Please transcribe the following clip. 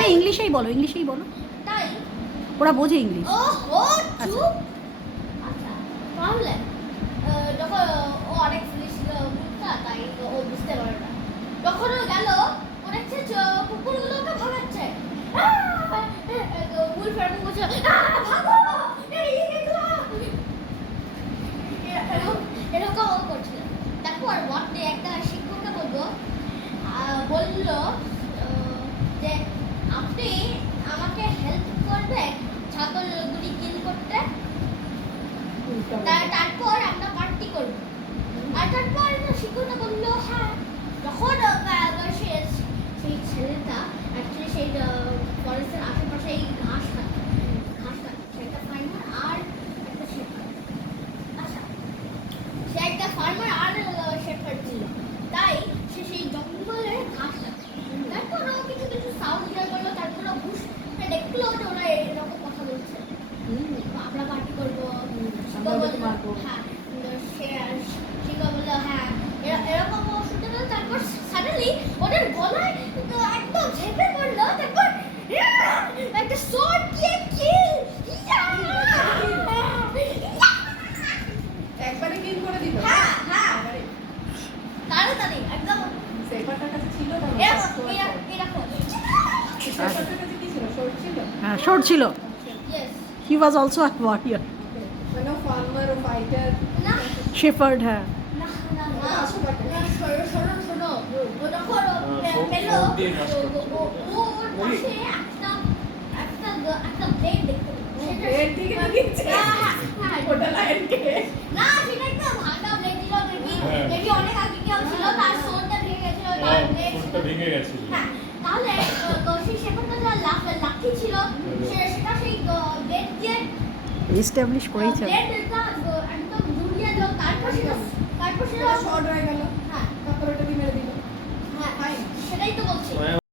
তুমি ইংলিশেই বলো তাই ওরা বোঝে ইংলিশ। ও চুপ। আচ্ছা তাহলে যখন ও অনেক পুলিশ বুঝতা তাই ও বুঝতে পারে না। যখন ও গেল ও দেখছে কুকুরগুলোকে ভাগাচ্ছে। উলফ এরকম বলছে ভাগো এরকম ও করছিল। তারপর ওয়ার্ডে একটা শিক্ষককে বললো যে আপনি আমাকে হেল্প করবেন ছাগলগুলি কিল করতে। তারপর আমরা পার্টি করব। আর তারপর শিক্ষকটা বললো হ্যাঁ। যখন সেই ছেলেটা অ্যাকচুয়ালি সেই ফরেস্টের আশেপাশে এই ঘাস কাটে সেটা ফার্মার আর একটা শেফার্ড। আচ্ছা সে একটা ফার্মার আর শেফার্ড ছিল তাই সে সেই জঙ্গলে ঘাস কাটে। তারপর ও কিছু সাউন্ড হিয়ার করলো। তারপর ও ঘুষ দেখলো যে ওরা এরকম কথা বলছে আমরা পার্টি করবো। হ্যাঁ শিখা বললো হ্যাঁ এরকম ও শুনতে পেলো। তারপর সাডেনলি ওদের গলায় একদম ঝেঁপে পড়লো। তারপর একটা শর্ট দিয়ে কিল একবারে কিল করে দিল। হ্যাঁ তাড়াতাড়ি একদম সেপারটার কাছে ছিল না। এরকম সেপারটার কাছে কি ছিল? শর্ট ছিল। হ্যাঁ শর্ট ছিল। Yes he was also a warrior মানে ফার্মার ও ফাইটার। না শেফার্ড। হ্যাঁ না শোনো ও যখন পেলো ওর পাশে একটা ব্লেড দেখতে ব্লেড থেকে দিচ্ছে। ওটা লাইনকে না সেটা একটা ভাঙা ব্লেড ছিল। মেবি অনেক আগে কেউ ছিল তার সোলটা ভেঙে গেছিল। তার সোলটা ভেঙে গেছিল। হ্যাঁ তাহলে সেই শেফার্ডটা যা লাকি ছিল সেটা সেই ব্লেড দিয়ে এস্টাবলিশ করেছে। ব্লেডটা একদম জুড়িয়ে দিল। তারপর সেটা শর্ট হয়ে গেল। হ্যাঁ তারপর ওটা কি মেরে দিল। হ্যাঁ সেটাই তো বলছি।